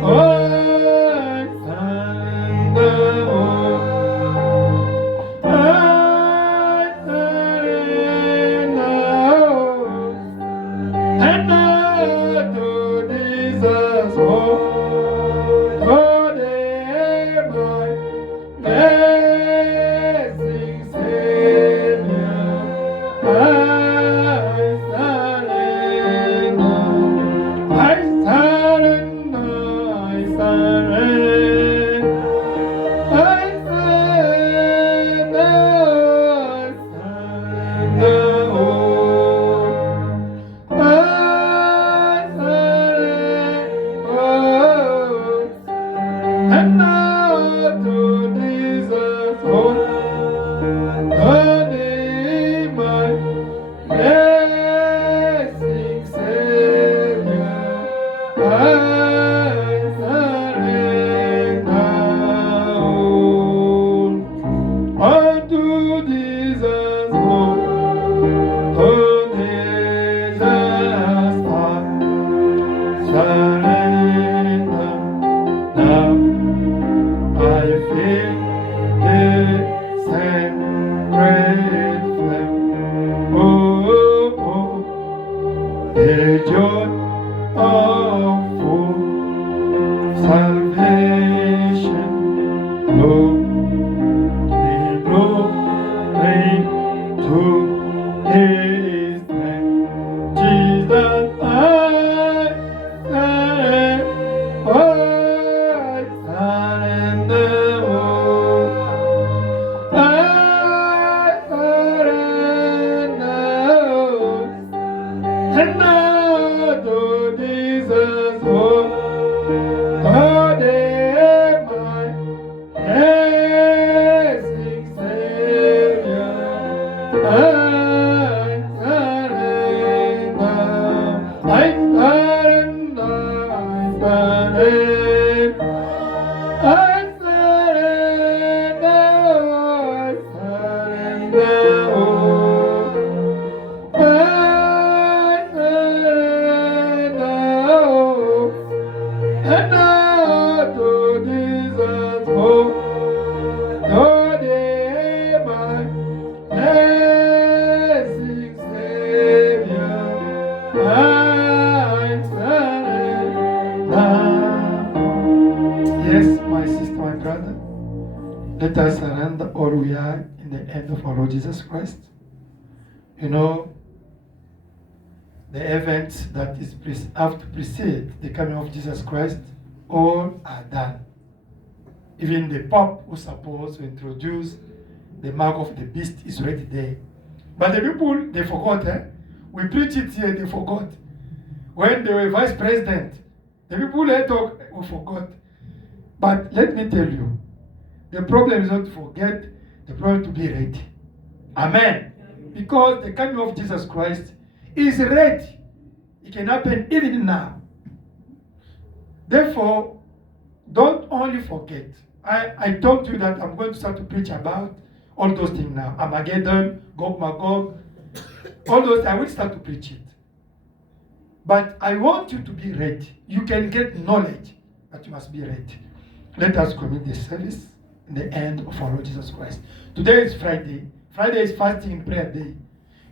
Oh salvation. Glory to His name. Jesus, I surrender all. I surrender all. And now to Jesus, oh, day my blessing Savior, I surrender, I surrender, I surrender, oh, I surrender, and now to Jesus, oh, my blessing Savior, I surrender. Yes, my sister, my brother, let us surrender all we are in the hand of our Lord Jesus Christ. You know, the events that have to precede the coming of Jesus Christ, all are done. Even the Pope who's supposed to introduce the mark of the beast is already there. But the people, they forgot. We preach it here, they forgot. When they were vice president, the people they talk, we forgot. But let me tell you, the problem is not to forget, the problem to be ready. Amen. Because the coming of Jesus Christ is ready. It can happen even now. Therefore, don't only forget. I told you that I'm going to start to preach about all those things now. Armageddon, Gog Magog, all those, I will start to preach it. But I want you to be ready. You can get knowledge, but you must be ready. Let us commit this service in the hand of our Lord Jesus Christ. Today is Friday. Friday is fasting and prayer day.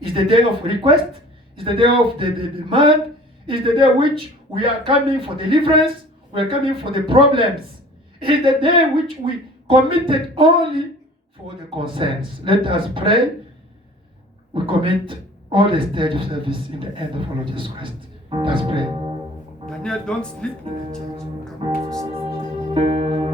It's the day of request. It's the day of the demand. It's the day which we are coming for deliverance. We are coming for the problems. It's the day which we committed only for the concerns. Let us pray. We commit all the stage of service in the hand of our Lord Jesus Christ. Let's pray. Daniel, don't sleep in the church. Come to sleep.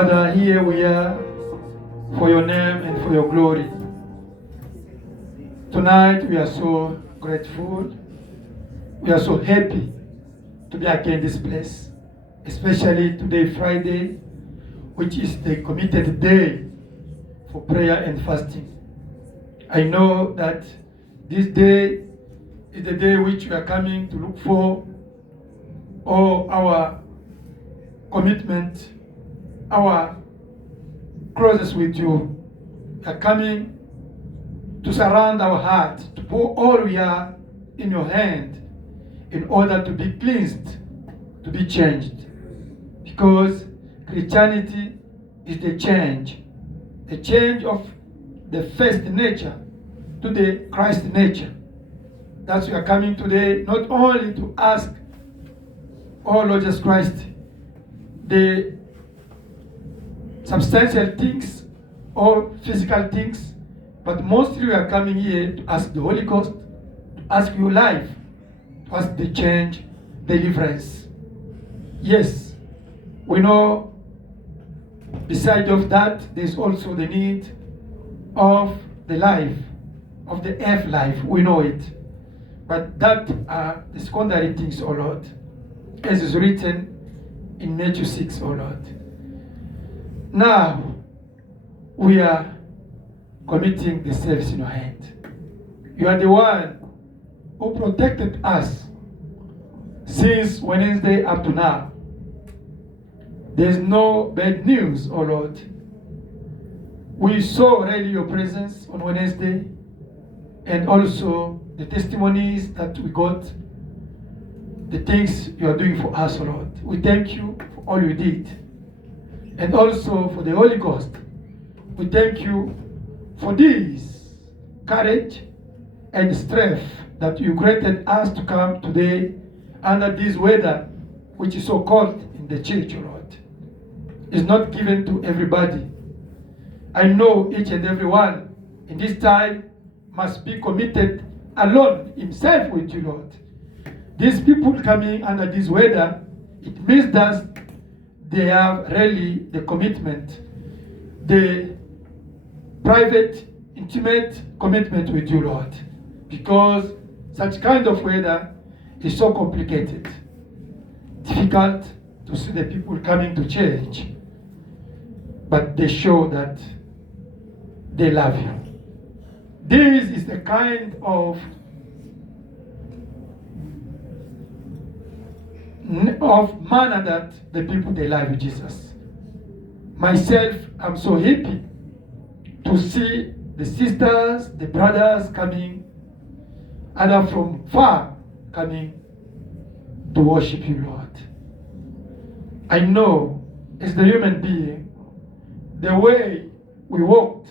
Father, here we are for your name and for your glory. Tonight we are so grateful. We are so happy to be again in this place, especially today, Friday, which is the committed day for prayer and fasting. I know that this day is the day which we are coming to look for all our commitment, our closeness with you. We are coming to surround our heart, to pour all we are in your hand in order to be cleansed, to be changed. Because Christianity is the change of the first nature to the Christ nature. That's why we are coming today, not only to ask, oh Lord Jesus Christ, the substantial things or physical things, but mostly we are coming here to ask the Holy Ghost, to ask your life, to ask the change, deliverance. Yes, we know beside of that, there's also the need of the life, of the earth life. We know it. But that are the secondary things, O Lord, as is written in Matthew 6, O Lord. Now, we are committing the service in your hand. You are the one who protected us since Wednesday up to now. There's no bad news, oh Lord. We saw really your presence on Wednesday and also the testimonies that we got, the things you are doing for us, oh Lord. We thank you for all you did. And also for the Holy Ghost. We thank you for this courage and strength that you granted us to come today under this weather, which is so cold in the church, oh Lord. It's not given to everybody. I know each and every one in this time must be committed alone himself with you, Lord. These people coming under this weather, it means that they have really the commitment, the private, intimate commitment with you, Lord. Because such kind of weather is so complicated, difficult to see the people coming to church, but they show that they love you. This is the kind of manner that the people, they love you, Jesus. Myself, I'm so happy to see the sisters, the brothers coming, either from far coming to worship you, Lord. I know as the human being, the way we walked,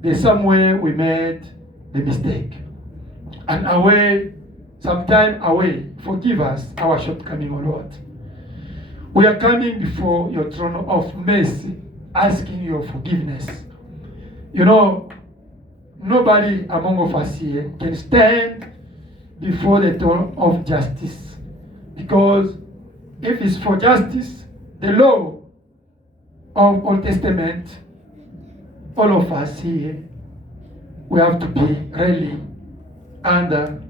there's somewhere we made the mistake. And away, sometime away, forgive us our shortcoming, O Lord. We are coming before your throne of mercy, asking your forgiveness. You know, nobody among us here can stand before the throne of justice. Because if it's for justice, the law of Old Testament, all of us here, we have to be really under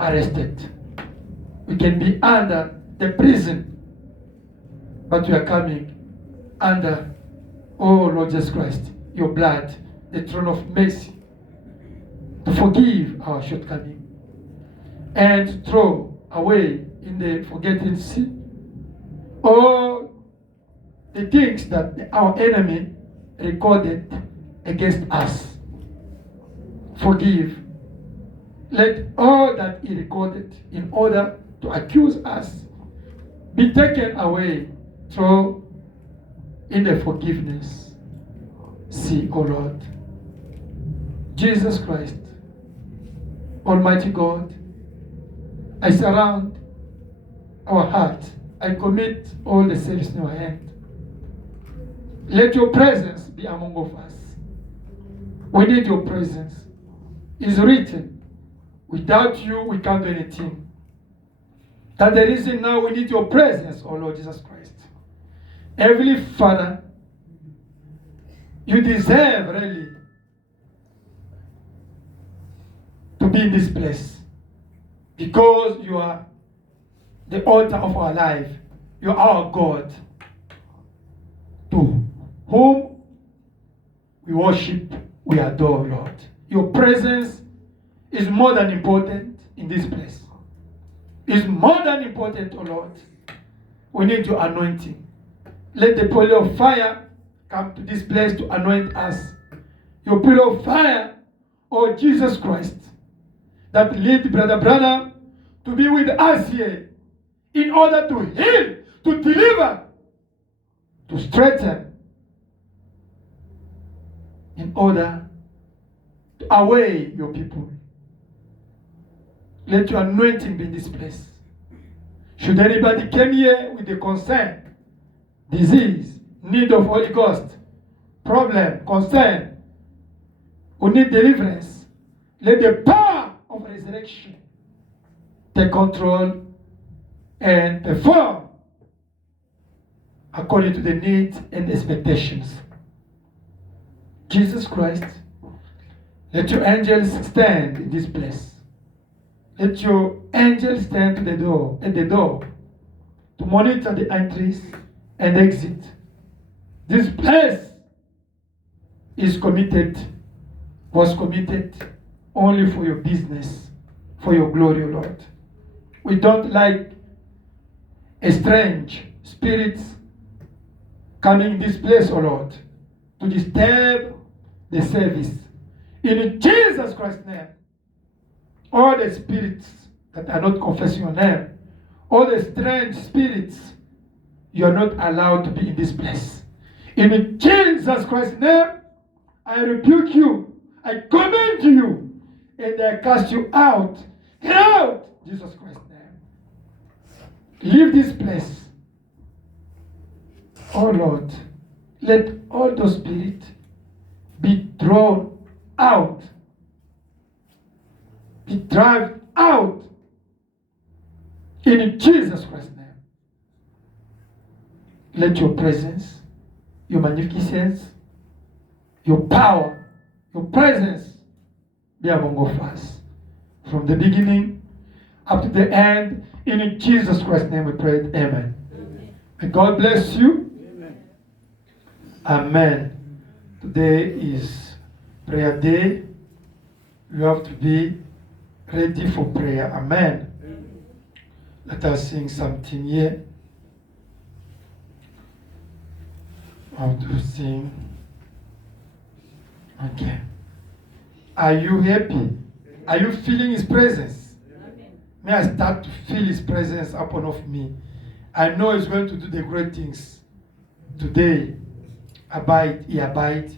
arrested. We can be under the prison, but we are coming under, oh Lord Jesus Christ, your blood, the throne of mercy, to forgive our shortcoming and to throw away in the forgetting sea all the things that our enemy recorded against us. Forgive. Let all that he recorded in order to accuse us be taken away through in the forgiveness. See, O Lord, Jesus Christ, Almighty God, I surround our heart. I commit all the service in your hand. Let your presence be among of us. We need your presence. It's written, without you we can't do anything. That's the reason now we need your presence, oh Lord Jesus Christ. Heavenly Father, you deserve really to be in this place because you are the altar of our life. You are our God to whom we worship, we adore, Lord. Your presence is more than important in this place. It's more than important, oh Lord. We need your anointing. Let the pillar of fire come to this place to anoint us. Your pillar of fire, oh Jesus Christ, that lead Brother Branham to be with us here in order to heal, to deliver, to strengthen, in order to away your people. Let your anointing be in this place. Should anybody come here with a concern, disease, need of Holy Ghost, problem, concern, who need deliverance, let the power of resurrection take control and perform according to the needs and expectations. Jesus Christ, let your angels stand in this place. Let your angels stand at the door, to monitor the entries and exit. This place was committed only for your business, for your glory, Lord. We don't like a strange spirits coming in this place, O Lord, to disturb the service. In Jesus Christ's name, all the spirits that are not confessing your name, all the strange spirits, you are not allowed to be in this place. In Jesus Christ's name, I rebuke you, I command you, and I cast you out. Get out, Jesus Christ's name. Leave this place. Oh Lord, let all those spirits be thrown out. Be driven out. In Jesus Christ's name. Let your presence, your magnificence, your power, your presence be among of us. From the beginning up to the end, in Jesus Christ's name we pray. Amen. Amen. May God bless you. Amen. Amen. Today is prayer day. You have to be ready for prayer. Amen. Amen. Let us sing something here. How to sing? Okay. Are you happy? Are you feeling His presence? Amen. May I start to feel His presence upon of me. I know He's going to do the great things today. Abide, He abide.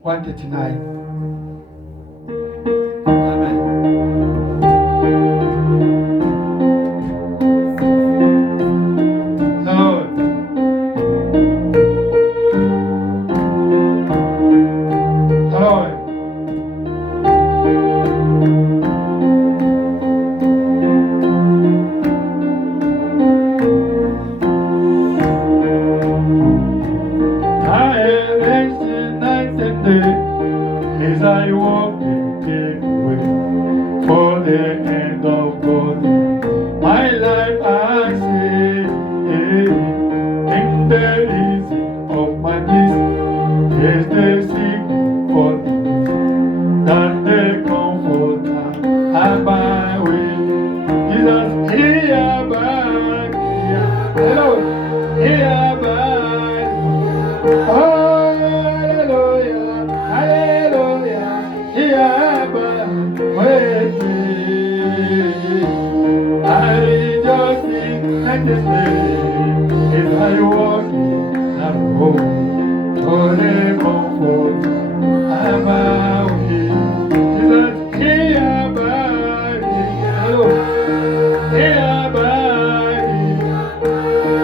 139. As I walk the way for the end of God, my life I see in the easing of my bliss is the secret for me that the comforter and my way. Jesus, He abide, hello, He abide. Hallelujah. With me, I rejoice in the day as I walk in the road for the comfort of my way. Jesus, He abide, He abide.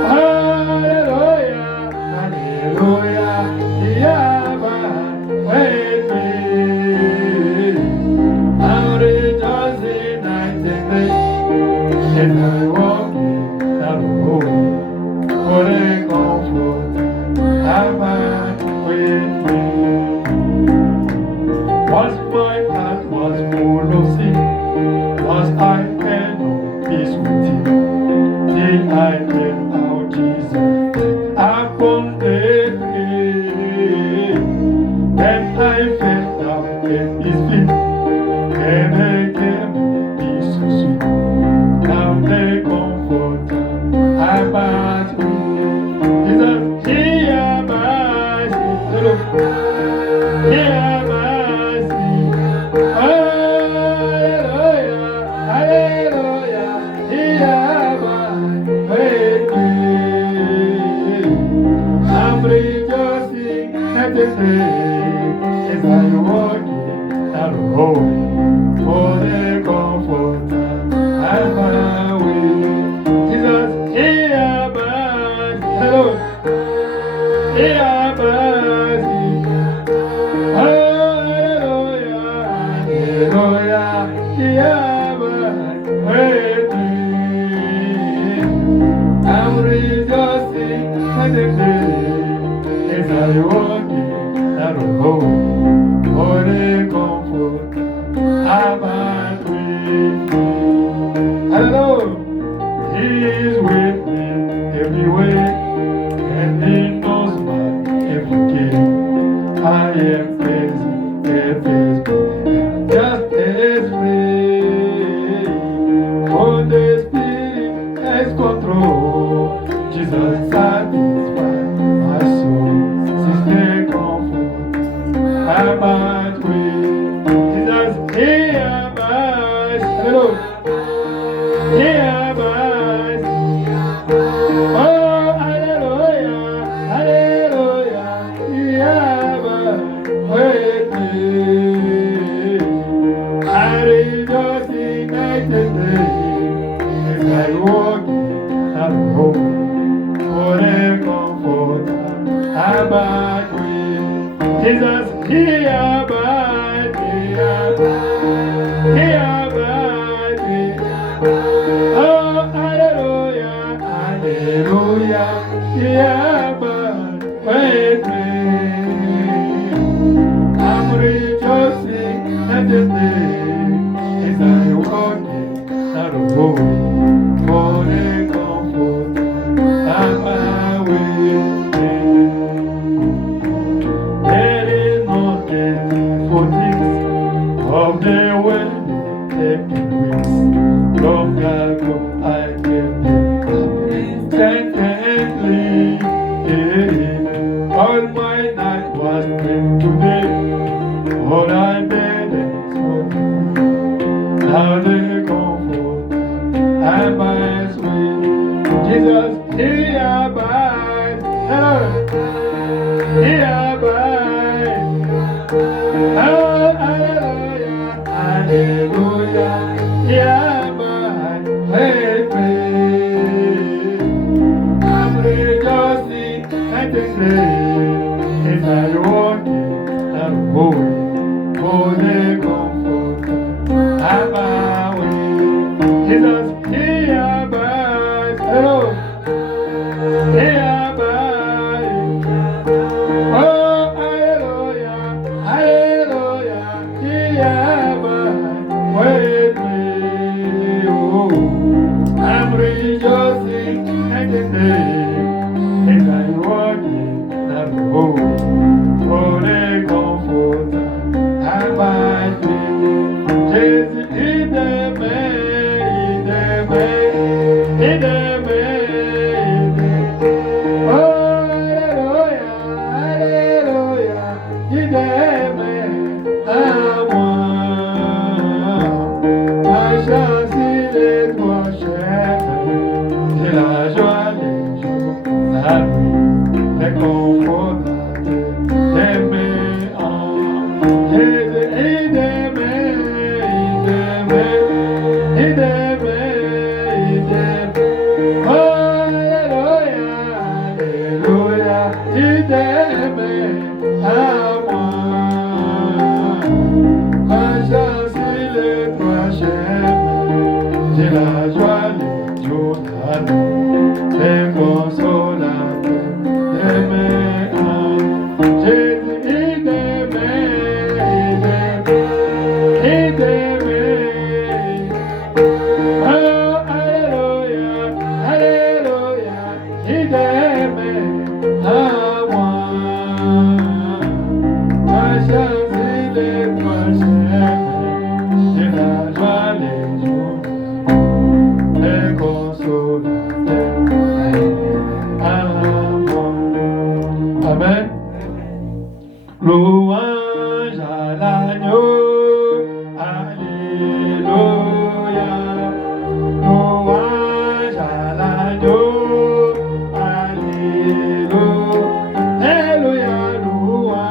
Hallelujah, hallelujah, He abide with me. And I walk in the road for the comfort night and day, as I walk that road for the comfort and my way. Jesus, He abides. Hello. He abides. Hallelujah. Hallelujah. He abides with me. I'm rejoicing night and day as I walk that road for the comfort. I'm at with me. Hello. He is with me everywhere, and He knows my every day. I am praising every just as free. For the Spirit has control. Jesus satisfies my soul. Sister comfort, I'm at with Jesus. He abides. Hello. He abides. Oh, hallelujah, hallelujah. He abides with me. I rejoice in night and day as I walk that road for the comfort. Abide with Jesus. He abides. He abides. He abides with me. Oh, hallelujah, hallelujah, He abides with me. I'm rejoicing night and day as I walk that road for the comfort of my way. There is no death for things of the world taking weeks. Long ago I gave them contently. All my night was spent today. All I made is for now the comfort and my sweet Jesus. He abides. Hello. He abides. Oh, hallelujah, hallelujah. He abides with me. I'm rejoicing night and day as I walk that road for the comfort of my way. Jesus, He abides. Hello. He abides. Oh, hallelujah, hallelujah. He abides with me. Oh, I'm rejoicing night and day as I walk that road for the comfort and my way. Jesus, in the way, in the way, in the way. Oh, hallelujah, hallelujah. In the way, I want. I shall see the worship. C'est la joie des jours, la nuit, les conforts d'aimer en Jésus et d'aimer, et d'aimer. Oh, alléluia, alléluia, et d'aimer à moi. Ma chance, il est toi, c'est la joie des jours, la nuit, les consolateurs d'aimer en Jésus, il d'aimer, il d'aimer. Oh, alléluia, alléluia, il d'aimer à moi. Ma chance, il est toi, c'est la joie des jours, les consolateurs. Amen. Louange à l'agneau. Alléluia. Louange à l'agneau. Alléluia. Alléluia. Louange.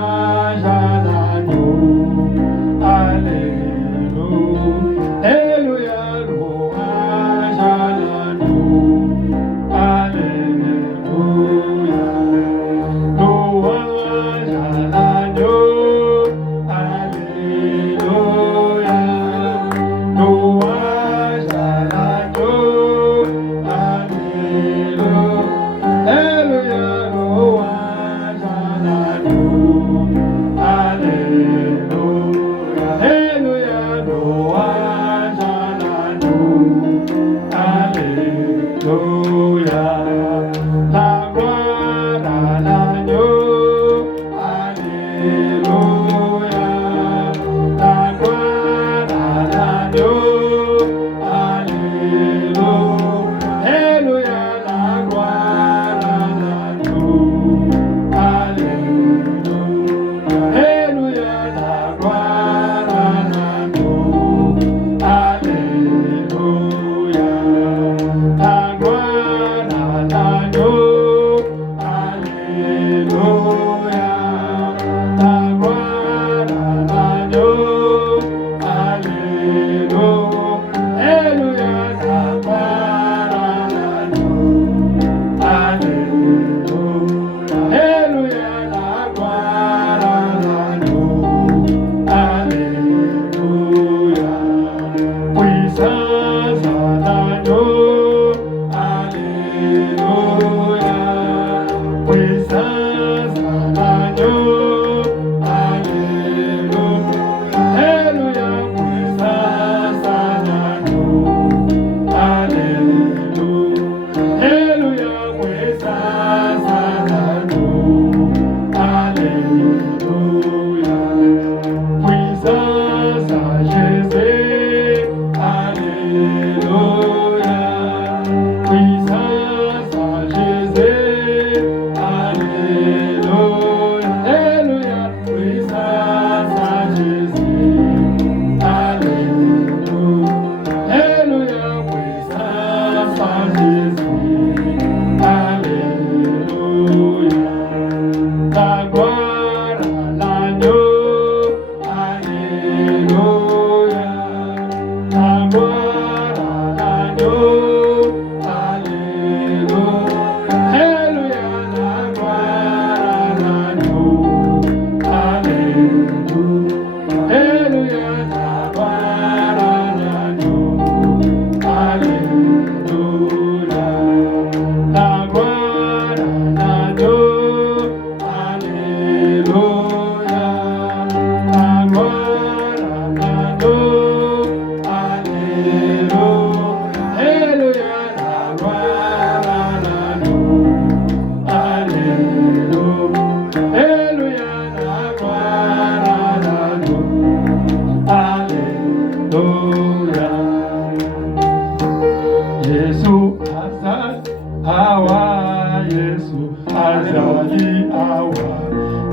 Yesu azali awa,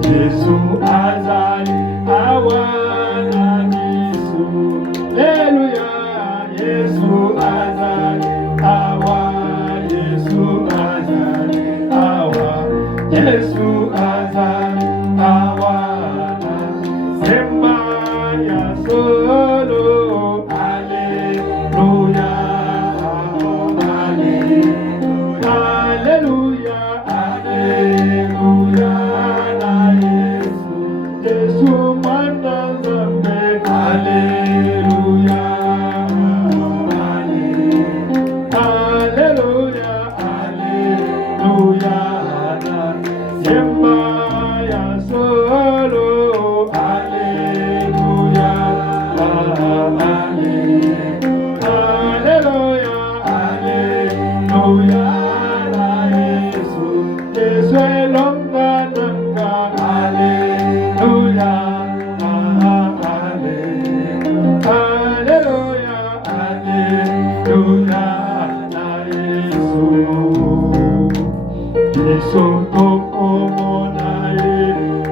Yesu azali awa na biso. Haleluya, Yesu azali awa, Yesu azali awa, Yesu azali awa na semba ya solo. Haleluya, haleluya, haleluya na Yesu, Yesu mwana Nzambe. Haleluya, haleluya, haleluya na semba ya solo. Haleluya, haleluya, haleluya na Yesu, Yesu elonga nanga. Haleluya, haleluya, haleluya na Yesu. Yesu tokomona ye,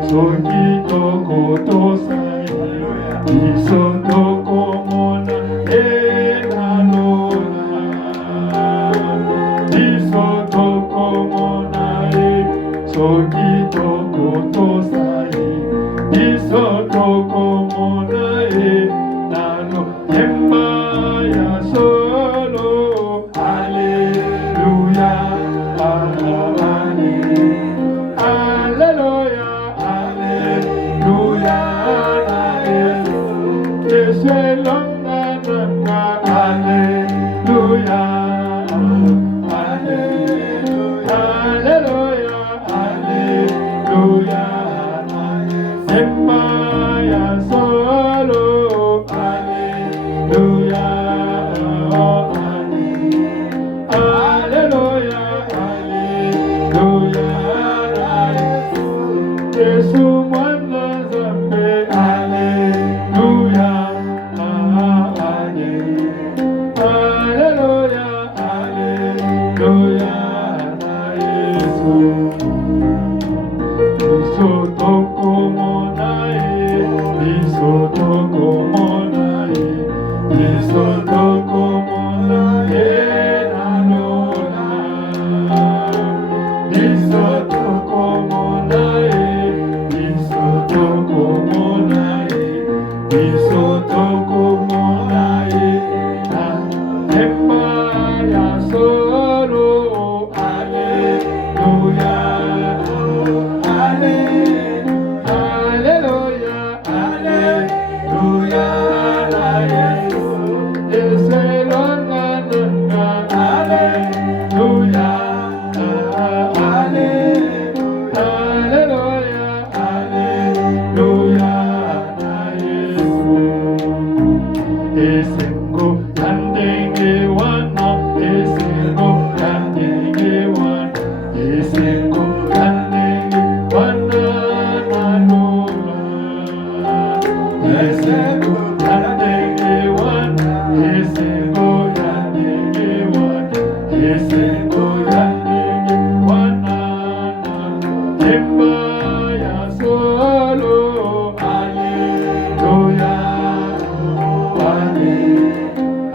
soki tokotosai. Yesu tokomona ye nalona. Yesu tokomona ye, soki tokotosai. Yesu tokomona ye nalo yemba ya solo. Haleluya, haleluya, haleluya na Yesu, Yesu elonga nanga. Haleluya, haleluya, haleluya na semba ya solo. Haleluya, haleluya, haleluya na Yesu, Yesu mwana Nzambe. Haleluya, haleluya, haleluya na Yesu. Yesu tokomona ye, Yesu tokomona ye, Yesu tokomona ye nalona. Yesu tokomona ye, Yesu tokomona ye, Yesu tokomona ye na semba ya solo. Haleluya, haleluya, haleluya na Yesu, Yesu elonga nanga. Haleluya, haleluya, haleluya na Yesu. Esengo yandenge wana, esengo yandenge wana, esengo yandenge wana nalona. Esengo yandenge wana, esengo yandenge wana, esengo yandenge wana nalona. Semba ya solo. Haleluya,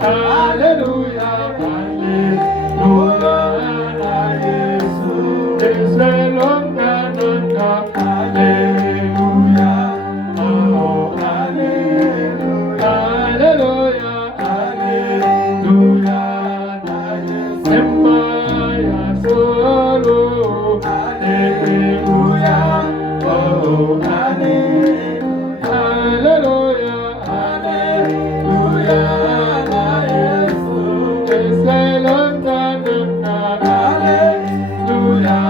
haleluya, haleluya na Yesu, Yesu elonga nanga. Haleluya, haleluya, haleluya, haleluya na Yesu, semba ya solo. Haleluya, haleluya, haleluya na Yesu, Yesu elonga nanga. Haleluya,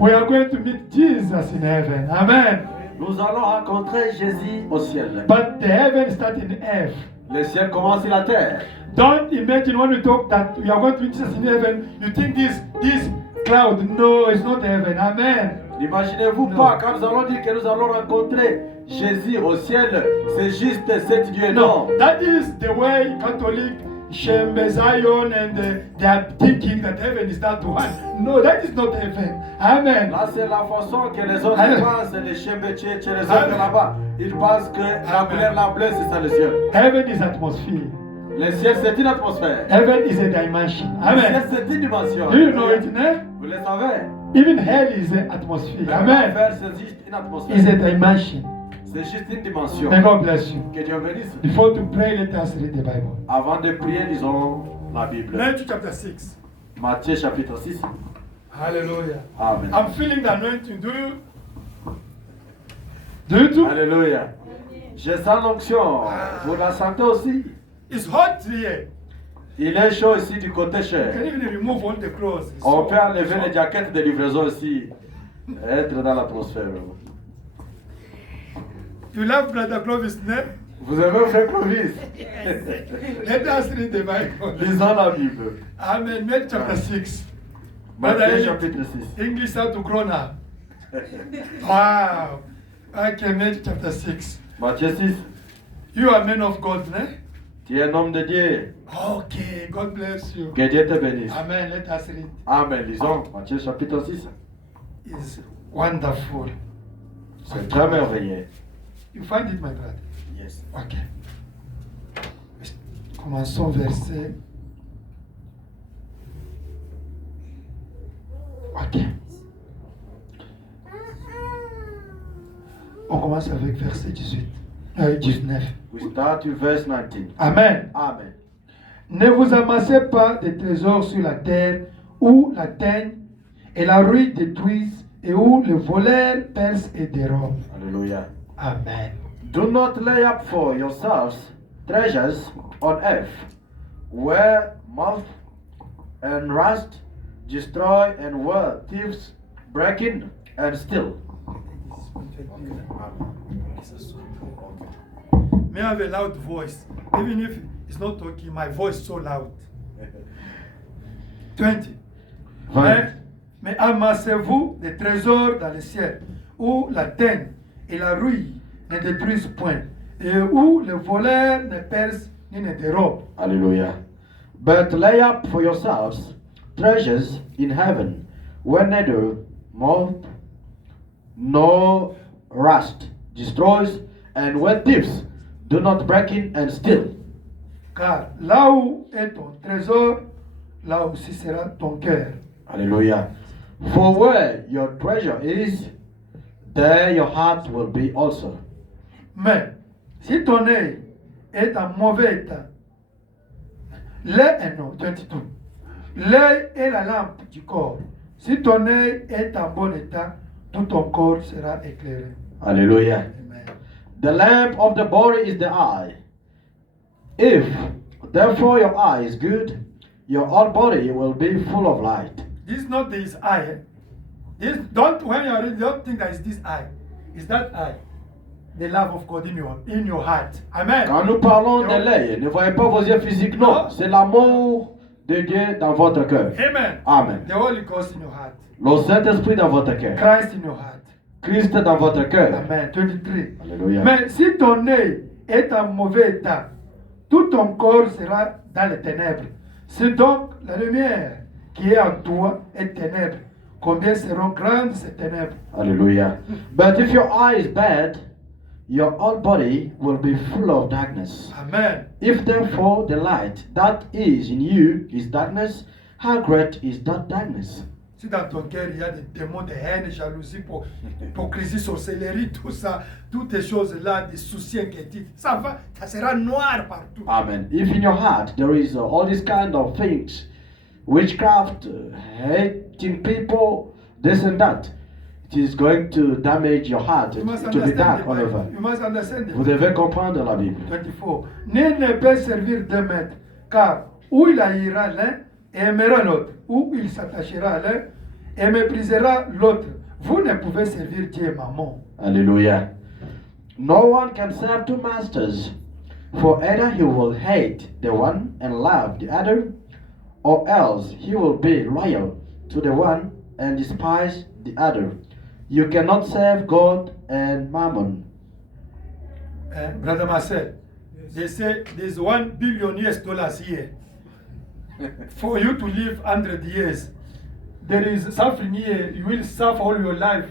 We are going to meet Jesus in heaven. Amen. Nous allons rencontrer Jésus au ciel. But the heaven starts in earth. Le ciel commence sur la terre. Don't imagine when we talk that we are going to meet Jesus in heaven, you think this cloud. No, it's not heaven. Amen. N'imaginez-vous pas, quand nous allons dire que nous allons rencontrer Jésus au ciel, c'est juste cet Dieu. Non. That is the way Catholic Shembe Zion and they are thinking that heaven is that one. No, that is not heaven. Amen. Là, c'est la façon que les autres pensent, les Shembe Tchétch, les autres là-bas. Ils pensent que la couleur la bleue, c'est ça le ciel. Heaven is atmosphere. Le ciel, c'est une atmosphère. Heaven is a dimension. Amen. Le ciel, c'est une dimension. Do you know it, ne? Vous le savez. Even hell is an atmosphere. Amen. L'enfer, c'est juste une atmosphère. It's a dimension. C'est juste une dimension. May God bless you. Que Dieu bénisse. Before to pray, let us read the Bible. Avant de prier, lisons la Bible. Matthew chapter 6. Matthieu chapitre 6. Hallelujah. Amen. I'm feeling the anointing. Do you too? Alléluia. Je sens l'onction. Vous la sentez aussi? It's hot here. Il est chaud ici du côté You cher. can even remove all the clothes. It's On so- peut enlever les jaquettes de livraison ici. Être dans l'atmosphère. You love Brother Clovis, ne? Vous avez fait Clovis. Let us read the Bible. Lisons la Bible. Amen. Matthew chapter 6. Brother Matthieu Elliot, chapitre 6. English how to grow up. Wow. Okay, Matthew chapter 6. Matthieu 6. You are men of God, ne? Tu es un homme de Dieu. Okay, God bless you. Que Dieu te bénisse. Amen. Let us read. Amen. Lisons Matthieu chapitre 6. It's wonderful. C'est très merveilleux. You find it, my brother? Yes. Ok. Commençons verset. Ok. On commence avec verset 19. We start with verse 19. Amen. Amen. Ne vous amassez pas de trésors sur la terre où la teigne et la rouille détruisent et où le voleur perce et dérobe. Alléluia. Amen. Do not lay up for yourselves treasures on earth, where moth and rust destroy and where thieves break in and steal. May I have a loud voice, even if it's not talking, my voice is so loud. 20. Mais amassez-vous des trésors dans le ciel, où la teigne et la rouille ne détruisent point, et où le voleur ne perce ni ne dérobe. Hallelujah. But lay up for yourselves treasures in heaven, where neither moth nor rust destroys, and where thieves do not break in and steal. Car là où est ton trésor, là aussi sera ton cœur. Hallelujah. For where your treasure is, there your heart will be also. Mais si ton œil est en mauvais état, l'œil est la lampe du corps. Si ton œil est en bon état, tout ton corps sera éclairé. Hallelujah. Amen. The lamp of the body is the eye. If therefore your eye is good, your whole body will be full of light. This is not this eye. Eh? This don't when you are reading, don't think that it's this eye. It's that eye. The love of God in your heart. Amen. Quand nous parlons de l'œil, ne voyez pas vos yeux physiques, non. C'est l'amour de Dieu dans votre cœur. Amen. Amen. The Holy Ghost in your heart. Le Saint-Esprit dans votre cœur. Christ in your heart. Christ dans votre cœur. Amen. 23. Alléluia. Mais si ton œil est en mauvais état, tout ton corps sera dans les ténèbres. Si donc la lumière qui est en toi est ténèbre, combien seront grandes ces ténèbres? Hallelujah. But if your eye is bad, your whole body will be full of darkness. Amen. If therefore the light that is in you is darkness, how great is that darkness? Si dans ton cœur il y a des démons de haine, jalousie, hypocrisie, sorcellerie, tout ça, toutes ces choses-là, des soucis, inquiétudes, ça sera noir partout. Amen. If in your heart there is all these kind of things, witchcraft, hating people, this and that, it is going to damage your heart. You must It will be dark understand all the over. Bible. You must understand the Vous devez comprendre la Bible. 24. Nul ne peut servir deux maîtres, car ou il haïra l'un et aimera l'autre, ou il s'attachera à l'un et méprisera l'autre. Vous ne pouvez servir Dieu et Mammon. Hallelujah. No one can serve two masters, for either he will hate the one and love the other, or else he will be loyal to the one and despise the other. You cannot serve God and Mammon. Brother Marcel, they say there's $1 billion here. For you to live 100 years, there is suffering here. You will suffer all your life,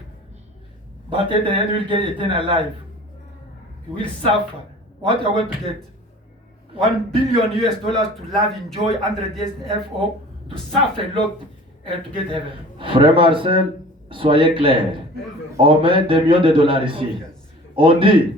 but at the end you will get eternal life. You will suffer. What are you going to get? $1 billion to love, enjoy 100 years, or to suffer a lot and to get heaven. Frère Marcel, soyez clair. On met des millions de dollars ici. On dit,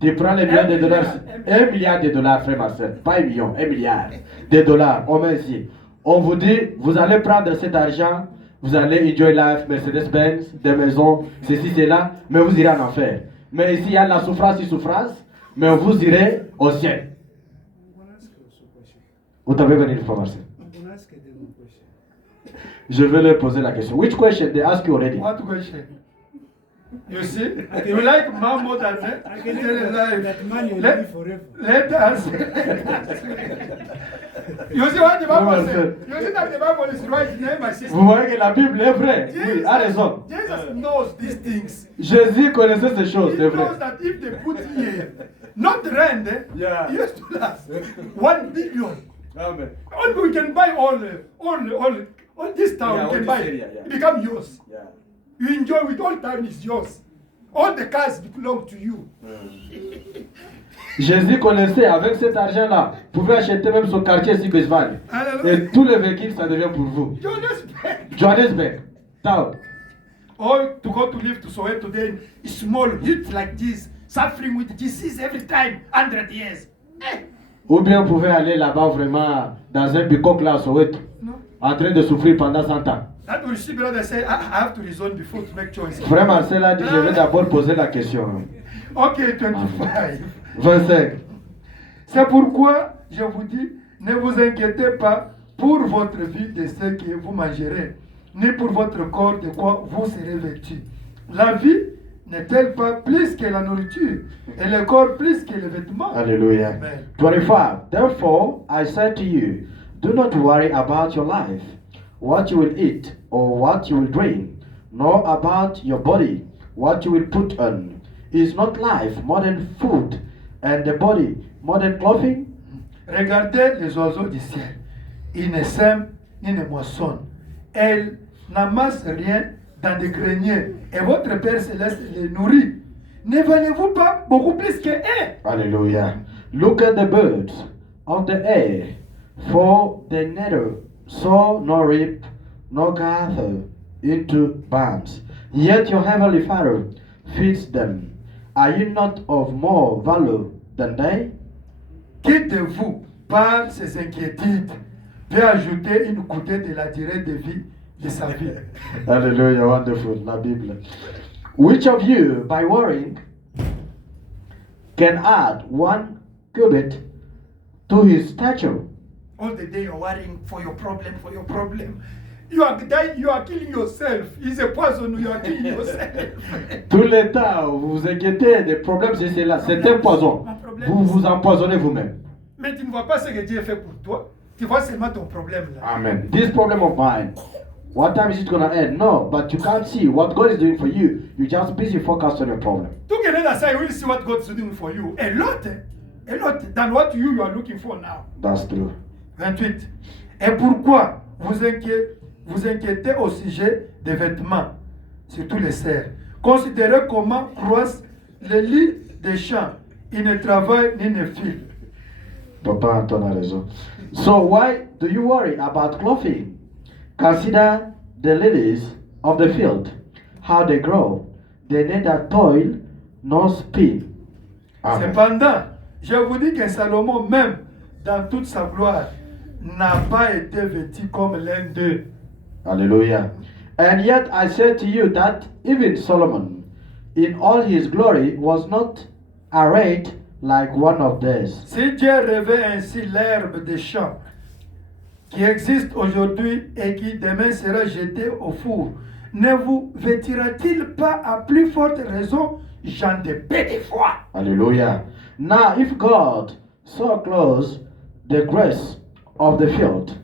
tu prends les millions de dollars ici. 1 milliard de dollars, frère Marcel. Pas 1 million, 1 milliard de dollars. On met ici. On vous dit, vous allez prendre cet argent, vous allez enjoy life, Mercedes-Benz, des maisons, ceci, cela, mais vous irez en enfer. Mais ici, il y a la souffrance et souffrance, mais vous irez au ciel. Vous devez venir, frère Marcel. Je vais leur poser la question. Which question they ask you already? What question? You see, you like man more than me. I can tell you that man will live forever. Let us. You see what the Bible says? You see that the Bible is right there, my sister. Vous voyez que la Bible est vraie. Oui, a raison. Jesus knows these things. Jésus connaissait ces choses, He c'est vrai. knows that if they put here, not rent, Yeah. he used to last 1 billion. Amen. All we can buy all this town. Yeah, We all can this buy area, it. yeah. It become yours. Yeah. You enjoy with all time is yours. All the cars belong to you. Jésus connaissait, avec cet argent-là, vous pouvez acheter même son quartier ici que je vale. Hallelujah. Et tous les véhicules, ça devient pour vous. Johannesburg. Johannesburg, town. Or to go to live to Soweto then small youth like this, suffering with disease every time, 100 years. Ou bien vous pouvez aller là-bas vraiment dans un bicoque là, Soweto, No. en train de souffrir pendant 100 ans. That will see brother say, I have to reason before to make choice. Frère Marcel a dit, je vais d'abord poser la question. Okay, 25. 25. C'est pourquoi je vous dis, ne vous inquiétez pas pour votre vie de ce que vous mangerez, ni pour votre corps de quoi vous serez vêtus. La vie n'est-elle pas plus que la nourriture, et le corps plus que les vêtements? Hallelujah. Amen. 25. Therefore, I say to you, do not worry about your life, what you will eat or what you will drink, nor about your body, what you will put on. Is not life more than food, and the body more than clothing? Regardez les oiseaux du ciel. Ils ne sèment ni ne moissonnent. Elles n'amassent rien dans des greniers. Et votre Père Céleste les nourrit. Ne valez-vous pas beaucoup plus que eux? Hallelujah. Look at the birds of the air, for they neither sow nor reap nor gather into barns, yet your heavenly Father feeds them. Are you not of more value than they? Qui de vous, par ses inquiétudes, peut ajouter une coudée de la durée de vie de sa vie? Hallelujah, wonderful, la Bible. Which of you, by worrying, can add 1 cubit to his stature? All the day you're worrying for your problem, for your problem. You are dying, you are killing yourself. It's a poison, you are killing yourself. Tout le temps, vous vous inquiétez des problèmes, c'est cela, c'est un poison. Vous vous empoisonnez vous-même. Mais tu ne vois pas ce que Dieu fait pour toi. Tu vois seulement ton problème là. Amen. This problem of mine, What time is it gonna end? No, but you can't see what God is doing for you. You're just busy focused on your problem. Together, say, you will see what God is doing for you. A lot than what you are looking for now. That's true. 28. Et pourquoi vous inquiétez au sujet des vêtements, surtout les serres? Considérez comment croissent les lits des champs. Ils ne travaillent ni ne filent. Papa Anton a raison. So why do you worry about clothing? Consider the lilies of the field, how they grow. They neither toil nor spin. Amen. Cependant, je vous dis que Salomon, même dans toute sa gloire, n'a pas été vêtu comme l'un d'eux. Hallelujah. And yet I say to you that even Solomon, in all his glory, was not arrayed like one of theirs. Si Dieu revêt ainsi l'herbe des champs, qui existe aujourd'hui et qui demain sera jetée au four, ne vous vêtira-t-il pas à plus forte raison, gens de petite foi? Hallelujah. Now, if God so clothes the grass of the field,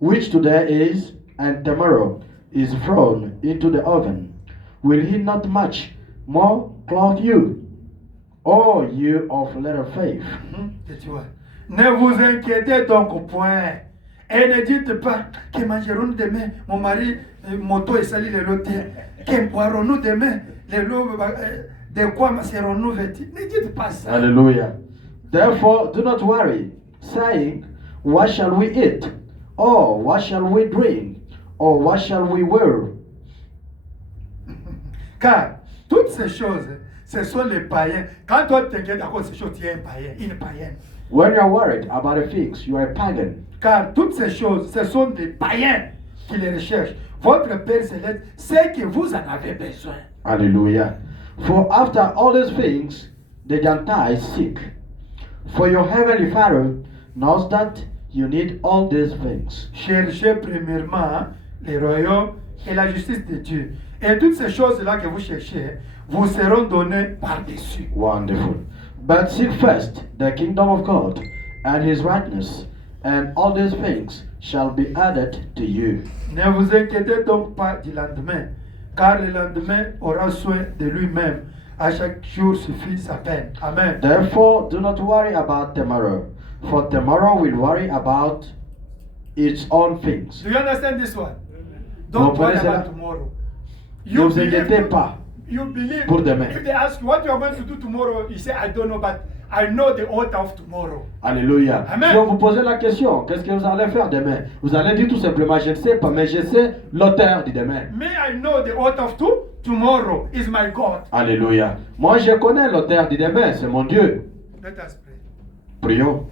which today is and tomorrow is thrown into the oven, will he not much more clothe you, O you of little faith? Tu vois. Ne vous inquiétez donc point. Et ne dites pas que mangerons-nous demain, mon mari, moto et sali le loté. Que boirons-nous demain, les lots, de quoi serons-nous vêtus? Ne dites pas ça. Hallelujah. Therefore, do not worry, saying, what shall we eat? Or what shall we drink? Or what shall we wear? Car toutes ces choses, ce sont les païens. Quand toi t'inquiètes à cause de ces choses, tu es un païen, une païenne. When you are worried about a fix, you are a pagan. Car toutes ces choses, ce sont des païens qui les recherchent. Votre Père Céleste sait que vous en avez besoin. Hallelujah. For after all these things, the Gentiles seek. For your heavenly Father knows that you need all these things. Cherchez premièrement les royaumes et la justice de Dieu. Et toutes ces choses-là que vous cherchez vous seront données par-dessus. Wonderful. But seek first the kingdom of God and his righteousness, and all these things shall be added to you. Ne vous inquiétez donc pas du lendemain, car le lendemain aura soin de lui-même. À chaque jour suffit sa peine. Amen. Therefore, do not worry about tomorrow, for tomorrow will worry about its own things. Do you understand this one? Don't worry about tomorrow. Ne vous inquiétez pas You believe. pour demain. If they ask you what you are going to do tomorrow, you say, I don't know, but I know the author of tomorrow. Alléluia. Amen. Si on vous posez la question, qu'est-ce que vous allez faire demain? Vous allez dire tout simplement, je ne sais pas, mais je sais l'auteur du demain. Me, I know the author of tomorrow is my God. Alléluia. Moi, je connais l'auteur du demain, c'est mon Dieu. Let us pray. Prions.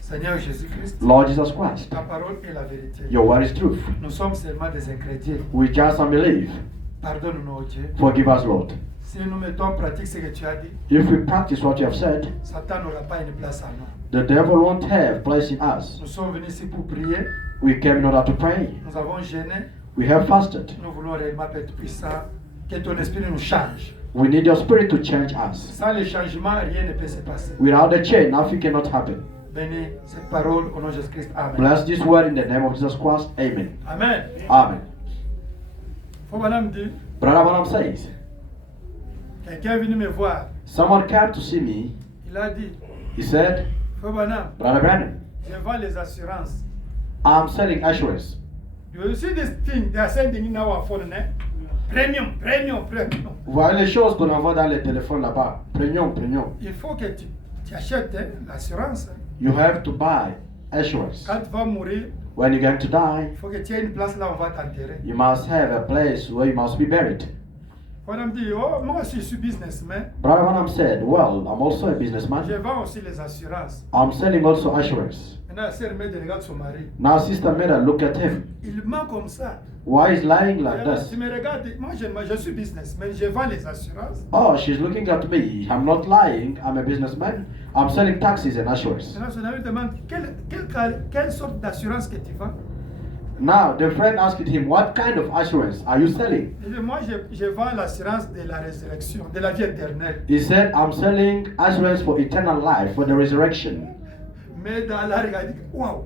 Seigneur Jésus-Christ, Lord Jesus Christ, ta parole est la vérité. your word is truth. Nous sommes seulement des incrédules. We just unbelieve. Pardonne-nous, oh Dieu. Forgive us, Lord. Si nous mettons en pratique ce que tu as dit, If we practice what you have said, Satan n'aura pas une place à nous. the devil won't have place in us. Nous sommes venus ici pour prier. We came in order to pray. Nous avons gêné. We have fasted. Nous voulons réellement être puissants. Que ton esprit nous change. We need your spirit to change us. Sans le changement, rien ne peut se passer. Without the change, nothing cannot happen. Bénis cette parole au nom de Jésus-Christ. Amen. Bless this word in the name of Jesus Christ. Amen. Amen. Amen. Faut madame dire, Brother Branham says, quelqu'un est venu me voir. someone came to see me. Il a dit, He said, faut madame, Brother Branham, je vends les assurances. I'm selling assurance. You see this thing they are sending in our phone, eh? Premium, premium, premium. Vous voyez les choses qu'on envoie dans les téléphones là-bas. Premium, premium. Il faut que tu achètes l'assurance. You have to buy assurance. Quand tu vas mourir, When you're going to die, il faut que tu aies une place là où on va t'enterrer. you must have a place where you must be buried. Madame dit, oh, moi aussi je suis businessman. Brother Branham said, well, I'm also a Je businessman. vends aussi les assurances. I'm selling also assurance. Maintenant, la sœur Mede regarde son mari. Now Sister Meda, look at him. Il ment comme ça. Why is lying like Tu this? me regardes, moi je suis businessman, je vends les assurances. Oh, she's looking at me. I'm not lying. I'm a businessman. I'm selling taxis and assurance. Maintenant, son ami demande, quelle sorte d'assurance que tu vends? Now, the friend asked him, what kind of assurance are you selling? Il dit, moi je vends l'assurance de la résurrection, de la vie éternelle. He said, I'm selling assurance for eternal life, for the resurrection. Mais dans la regard, il dit, waouh!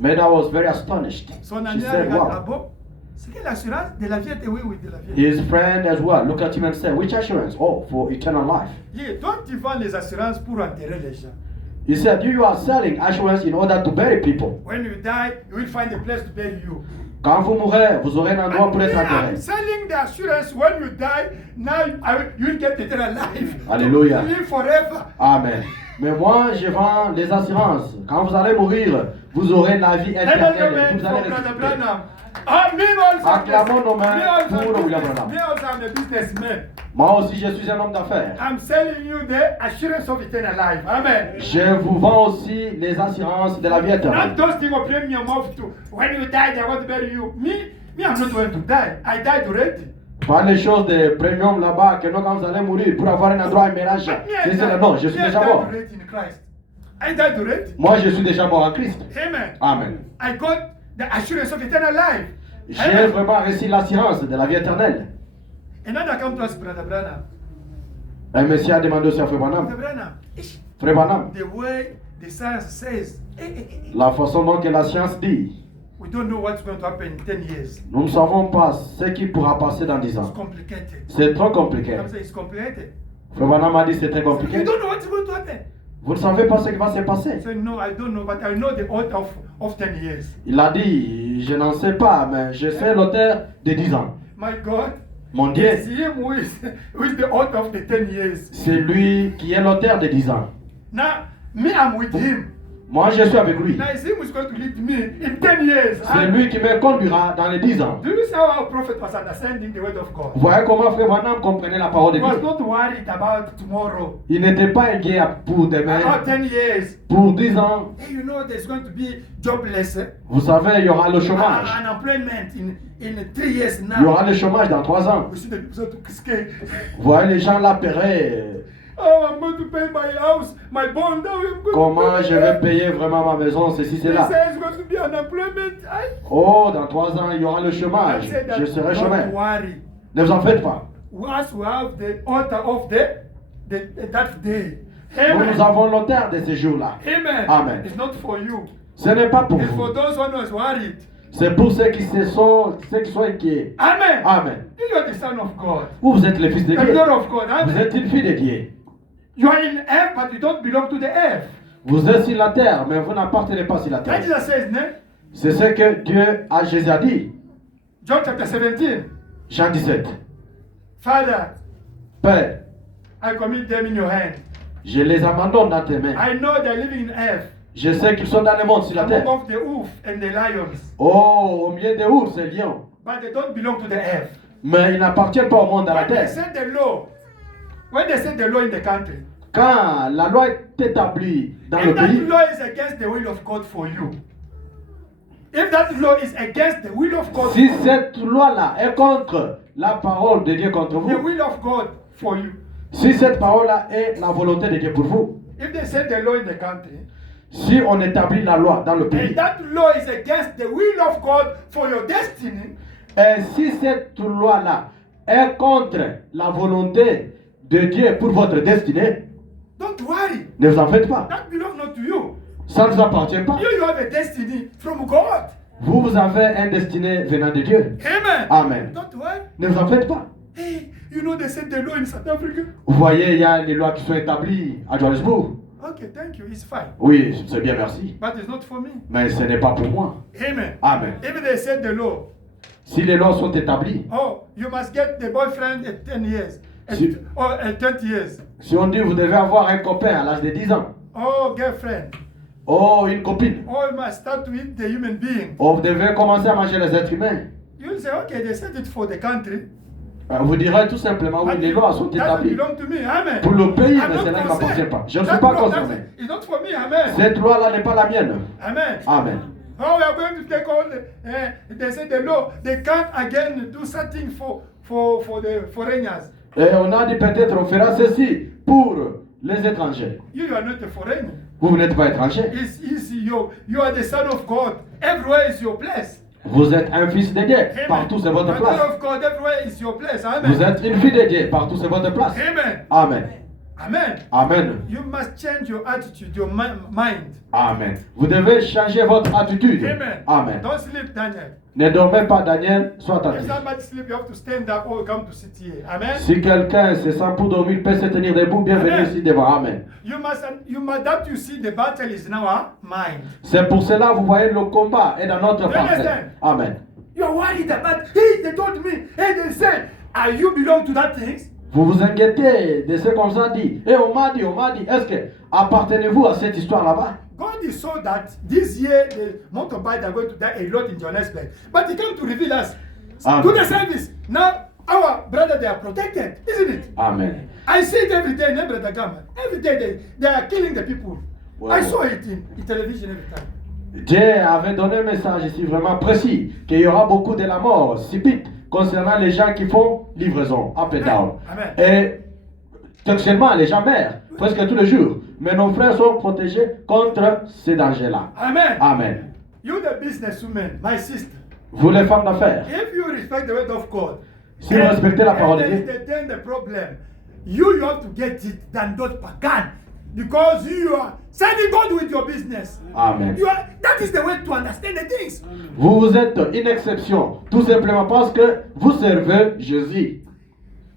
Made I was very astonished. Son She ami said, regarde, ah wow. bon? C'est quelle assurance? De la vie éternelle? Oui, oui, de la vie éternelle. His friend as well looked at him and said, which assurance? Oh, for eternal life. Yeah, toi, tu vends les assurances pour enterrer les gens. He said, you are selling assurance in order to bury people. When you die, you will find a place to bury you. Quand vous mourrez, vous aurez un endroit pour être I'm enterré. selling the assurance when you die, now you will get eternal life. Alléluia. To live forever. Amen. Mais moi, je vends les assurances. Quand vous allez mourir, vous aurez la vie éternelle. Amen Vous for allez Brother ressusciter. Branham. Ah, me also. Acclamons nos mains me also pour I'm William business- Branham. me also I'm a businessman. Moi aussi, je suis un homme d'affaires. I'm selling you the assurance of eternal life. Amen. Je vous vends aussi les assurances de la vie éternelle. Not those things of premium of to when you die they want to bury you. Me, I'm not going to die. I died already. Pas les choses de premium là-bas que non, quand vous allez mourir pour avoir un endroit émergent. C'est cela. Non, je suis I déjà died mort. already in Christ. I died already. Moi, je suis déjà mort en Christ. Amen. Amen. I got the assurance of eternal life. J'ai Amen. vraiment reçu l'assurance de la vie éternelle. And then I come to us, Brother Branham. Un monsieur a demandé aussi à Frère Brother Branham. Branham, ish, Frère Branham, the way the science says, la façon dont que la science dit, we don't know what's going to happen in 10 years. nous ne savons pas ce qui pourra passer dans 10 It's ans. complicated. C'est trop compliqué. I'm saying it's complicated. Frère Branham a dit c'est très You compliqué. don't know what's going to happen. Vous ne savez pas ce qui va se passer. So no, I don't know, but I know the author of 10 years. Il a dit, je n'en sais pas, mais je sais l'auteur de 10 ans. My God, Mon Dieu, it's him who is the author of the 10 years. c'est lui qui est l'auteur de 10 ans. Now, me, I'm with him. Moi, je suis avec lui. Now, it's him who's going to lead me in 10 years. C'est lui qui me conduira dans les 10 ans. Do you see how our prophet was understanding the word of God? Vous voyez comment Frère Branham comprenait la parole de He was Dieu. not worried about tomorrow. Il n'était pas inquiet pour demain, About 10 years. pour 10 ans. Hey, you know there's going to be jobless. Vous savez, il y aura le chômage. Unemployment in 3 years Il y now. aura le chômage dans 3 ans. We see the people to scared. Vous voyez, les gens là paieraient. Oh, I'm going to pay my house, my bond. Now I'm going Comment to je vais payer vraiment ma maison, ceci, He cela. says going to be unemployment. Oh, dans 3 ans, il y aura le I chômage. said that Je serai don't chômeur. worry. Ne vous en faites pas. Once we have the author of that day. Nous, Amen. nous avons l'auteur de ce jour-là. Amen. Amen. It's not for you. Ce n'est pas pour It's for vous. those who are worried. C'est pour ceux qui sont inquiets. Amen. Amen. You are the son of God. Vous êtes le fils de The Dieu. daughter of God. Vous Amen. êtes une fille de Dieu. You are in earth, but you don't belong to the earth. Vous êtes sur la terre, mais vous n'appartenez pas sur la That terre. Jesus says, ne? C'est ce que Jésus a dit. John chapter 17. Jean 17. Father, Père, I commit them in your hand. je les abandonne dans tes mains. I know they're living in earth. Je sais qu'ils sont dans le monde sur la terre. Among of the wolf and the lions. Oh, au milieu des ours et lions. But they don't belong to the earth. Mais ils n'appartiennent pas au monde dans la When they terre. set the law, when they set the law in the country, Quand la loi est établie dans le if that pays, law is against the will of God for you, if that law is against the will of God, si cette loi-là est contre la parole de Dieu contre the vous, will of God for you, si cette parole-là est la volonté de Dieu pour vous, if they set the law in the country, si on établit la loi dans le and pays, that law is against the will of God for your destiny, et si cette loi-là est contre la volonté de Dieu pour votre destinée, don't worry. ne vous en faites pas. That belongs not to you. Ça ne vous appartient pas. You have a destiny from God. Vous avez un destiné venant de Dieu. Amen. Amen. Don't worry. Ne vous en faites pas. Hey, you know they set the law in South Africa. Vous voyez, il y a les lois qui sont établies à Johannesburg. Okay, thank you. It's fine. Oui, c'est bien, merci. But it's not for me. Mais ce n'est pas pour moi. Amen. Amen. If they set the law, Si les lois sont établies, oh, you must get the boyfriend at 10 years, Si- or at 20 years. si on dit vous devez avoir un copain à l'âge de 10 ans, Oh, girlfriend. oh, une copine, Oh, you must start to eat the human being. oh, vous devez commencer à manger les êtres humains, You'll say, okay, they set it for the country. vous direz tout simplement oui, But les lois sont doesn't établies belong to me. Amen. pour le pays, I'm mais not cela ne m'appartient concerned. pas. Je ne suis That pas law, concerné. it's not for me. Amen. Cette loi-là n'est pas la mienne. Amen. Amen. Oh, we are going to take all the, they say the law. They can't again do something for the foreigners. Et on a dit peut-être on fera ceci pour les étrangers. You are not a foreigner. Vous n'êtes pas étranger. It's easy. You are the son of God. Everywhere is your place. Vous êtes un fils de Dieu. Amen. Partout c'est votre The place. son of God, everywhere is your place. Amen. Vous êtes une fille de Dieu. Partout c'est votre place. Amen. Amen. Amen. Amen. You must change your attitude, your mind. Amen. Vous devez changer votre attitude. Amen. Amen. Don't sleep, Daniel. Ne dormez pas, Daniel, sois If attentif. somebody sleep, you have to stand up or come to sit here. Amen. Si quelqu'un se sent pour dormir, il peut se tenir debout, bienvenue Amen. ici devant. Amen. You must that you see the battle is in our mind. C'est pour cela, vous voyez, le combat est dans notre You pensée. understand? Amen. You're worried about, hey, they told me, hey, they said, are you belong to that things? Vous vous inquiétez de ce qu'on vous a dit. Et on m'a dit. Est-ce que appartenez-vous à cette histoire là-bas? God is so that this year the motorbikes are going to die a lot in Johannesburg. But he came to reveal us Amen. to the service. Now our brother they are protected, isn't it? Amen. I see it every day in Brother Gama. Every day they are killing the people. Wow. I saw it in television every time. Dieu avait donné un message ici vraiment précis, qu'il y aura beaucoup de la mort subite concernant les gens qui font livraison up and down. Amen. Et actuellement, les gens meurent presque tous les jours. Mais nos frères sont protégés contre ces dangers-là. Amen. Amen. You the businesswoman, my sister. Vous les femmes d'affaires, If you respect the word of God, si vous respectez la parole de and Dieu, then the problem, you have to get it than those pagan. Because you are serving God with your business. Amen. That is the way to understand the things. Vous êtes une exception, tout simplement parce que vous servez Jésus.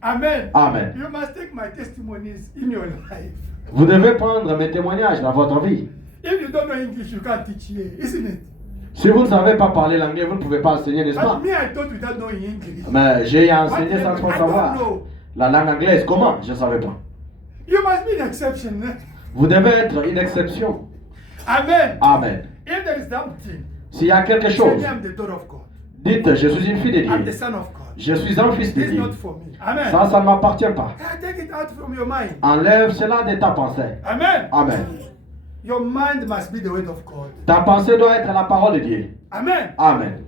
Amen. Amen. You must take my testimonies in your life. Vous devez prendre mes témoignages dans votre vie. If you don't know English, you can't teach here, isn't it? Si vous ne savez pas parler l'anglais, vous ne pouvez pas enseigner, n'est-ce pas? But me, I taught without knowing English. Mais j'ai enseigné What sans language? trop I savoir. don't know. La langue anglaise, comment? Je ne savais pas. You must be an exception. Eh? Vous devez être une exception. Amen. Amen. If there is something, S'il y a quelque say chose, me, I'm the daughter of God. dites, je suis une fille de I'm the Dieu. son of God. Je suis un fils de It's Dieu. not for me. Amen. Ça ne m'appartient pas. Take it out from your mind. Enlève cela de ta pensée. Amen. Amen. Your mind must be the word of God. Ta pensée doit être la parole de Dieu. Amen. Amen.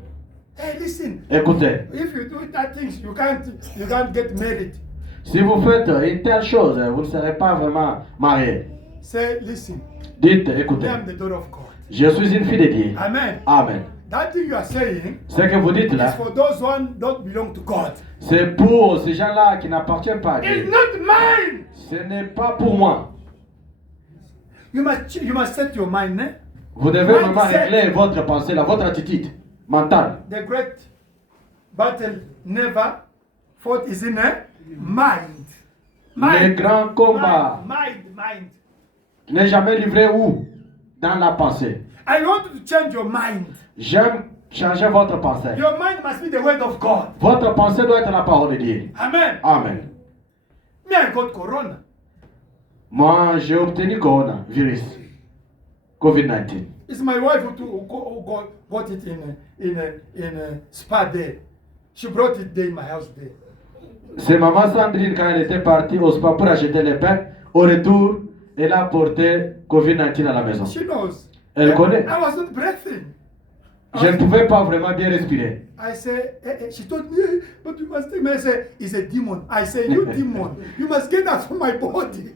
Hey, listen. Écoutez, If you do that things, you can't get married. si vous faites une telle chose, vous ne serez pas vraiment marié. Say, listen. Dites, I écoutez, am the daughter of God. je suis une fille de Dieu. Amen. Amen. That thing you are saying Ce que vous dites is là, for those one don't belong to God. c'est pour ces gens-là qui n'appartiennent pas à It's Dieu. not mine. Ce n'est pas pour moi. You must set your mind. Eh? Vous devez vraiment Mindset. régler votre pensée, là, votre attitude mentale. The great battle never fought is in a mind. Le grand combat Mind. n'est jamais livré où? Dans la pensée. I want you to change your mind. J'aime changer votre pensée. Your mind must be the word of God. Votre pensée doit être la parole de Dieu. Amen. Amen. Me, I got corona. Moi, j'ai obtenu coronavirus. COVID-19. It's my wife who got it in a spa day. She brought it there in my house there. C'est maman Sandrine, quand elle était partie au spa pour acheter les pains, au retour, elle a porté COVID-19 à la maison. She knows. Elle connaît. I wasn't breathing. Je ne pouvais pas vraiment bien respirer. I said, she told me, but you must take me. I said, it's a demon. I said, you demon, you must get out from my body.